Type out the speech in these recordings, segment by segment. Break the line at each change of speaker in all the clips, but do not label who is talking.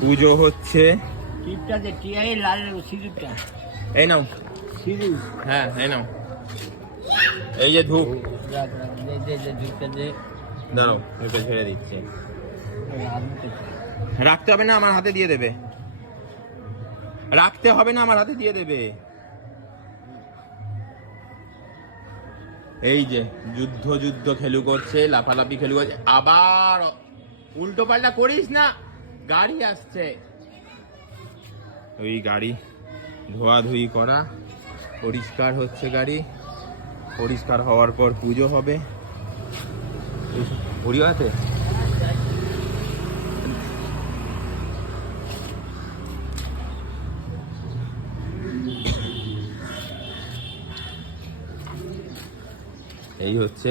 পুজো হচ্ছে
টিপটা যে টিয়াই লাল সিঁদুরটা।
এই নাও। হ্যাঁ এই নাও। এই যে ধূপ। দাঁড়াও ধূপটা ছেড়ে দিচ্ছে। রাখতে হবে না আমার হাতে দিয়ে দেবে। রাখতে হবে না আমার হাতে দিয়ে দেবে। এই যে যুদ্ধ যুদ্ধ খেলু করছে লাফালাফি খেলু করছে আবার উল্টো পাল্টা করিস না, গাড়ি আসছে। ওই গাড়ি, ধোয়াধুয়ি করা, পরিষ্কার হচ্ছে গাড়ি। পরিষ্কার হওয়ার পর পুজো হবে। এই হচ্ছে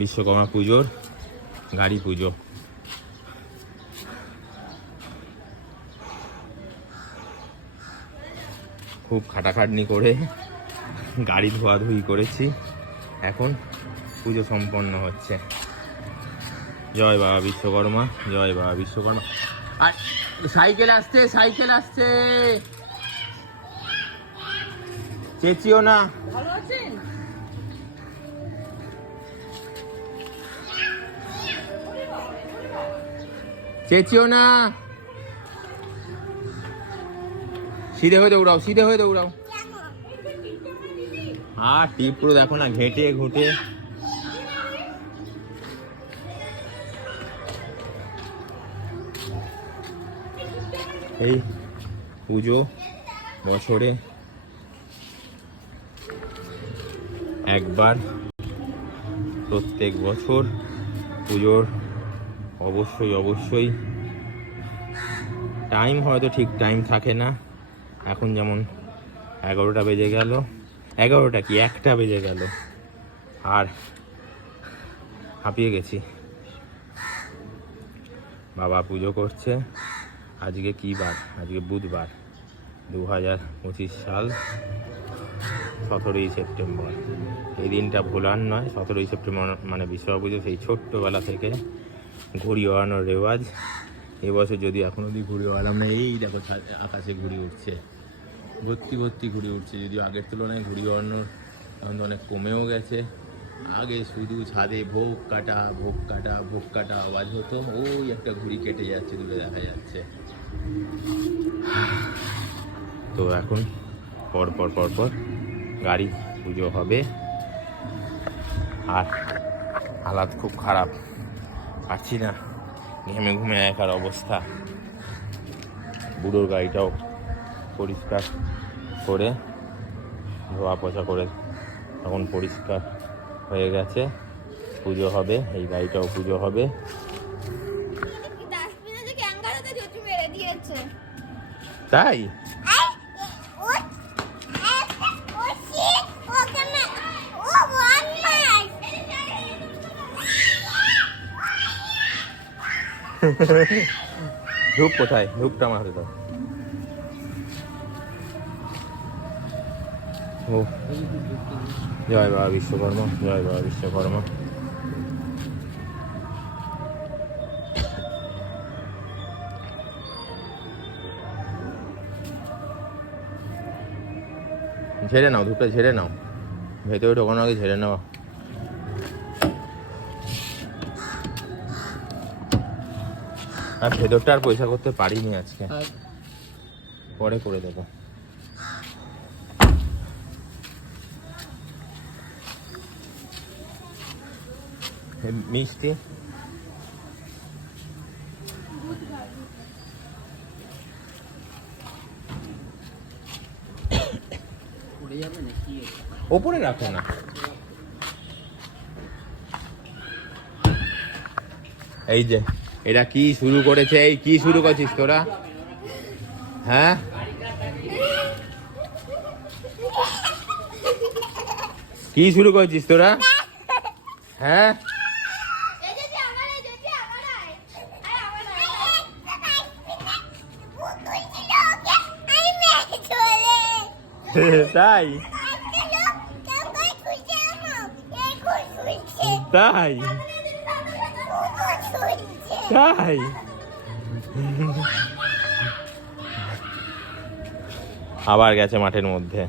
বিশ্বকর্মা পুজোর গাড়ি পুজো। খুব খাটাখাটনি করে গাড়ি ধোয়াধুয়ি করেছি। এখন পুজো সম্পন্ন হচ্ছে। জয় বাবা বিশ্বকর্মা, জয় বাবা বিশ্বকর্মা। আর সাইকেল আসছে সাইকেল আসছে। চেঁচিও না।
ভালো আছেন?
চেঁচিও না। সিধে হয়ে দৌড়াও, সিধে হয়ে দৌড়াও। আর টিপ পুরো দেখো না, ঘেটে, ঘুটে। এই পুজো বছরে একবার প্রত্যেক বছর পুজোর অবশ্যই অবশ্যই। টাইম হয়তো ঠিক টাইম থাকে না। এখন যেমন এগারোটা বেজে গেল। এগারোটা কি? একটা বেজে গেল। আর হাঁপিয়ে গেছি। বাবা পুজো করছে। আজকে কি বার? আজকে বুধবার দু হাজার পঁচিশ সাল, সতেরোই সেপ্টেম্বর। এই দিনটা ভোলার নয়, সতেরোই সেপ্টেম্বর মানে বিশ্বকর্মা পুজো, সেই ছোট্টবেলা থেকে ঘুড়ি ওড়ানোর রেওয়াজ। এবছর যদি এখন অবধি ঘুড়ি ওড়ালাম না এই দেখো আকাশে ঘুড়ি উঠছে। ভর্তি ভর্তি ঘুড়ি উঠছে। যদিও আগের তুলনায় ঘুড়ি ওড়ানোর এখন অনেক কমেও গেছে। আগে শুধু ছাদে ভোগ কাটা ভোগ কাটা ভোগ কাটা আওয়াজ হতো। ওই একটা ঘুড়ি কেটে যাচ্ছে, দূরে দেখা যাচ্ছে। তো এখন পর পর পর পর গাড়ি পুজো হবে। আর হালাত খুব খারাপ। পারছি না। ঘেমে ঘুমে একার অবস্থা। বুড়োর গাড়িটাও পরিষ্কার করে ধোয়া পোছা করে তখন পরিষ্কার হয়ে গেছে। পুজো হবে এই গাড়িটাও পুজো হবে। তাই? ধূপ কোথায়? ধূপটা আমার হাতে দাও। জয় বাবা বিশ্বকর্মা, জয় বাবা বিশ্বকর্মা। ঝেড়ে নাও ধূপটা ঝেড়ে নাও। ভেতরে ঢোকানো আগে ঝেড়ে নেওয়া আর ভেতরটা আর পয়সা করতে পারিনি আজকে। পরে করে দেবো। মিষ্টি? ওপরে রাখো না। এই যে এরা কি শুরু করেছে? এই কি শুরু করছিস তোরা? হ্যাঁ? কি শুরু করছিস তোরা? হ্যাঁ? তাই? তাই? তাই? আবার গেছে মাঠের মধ্যে।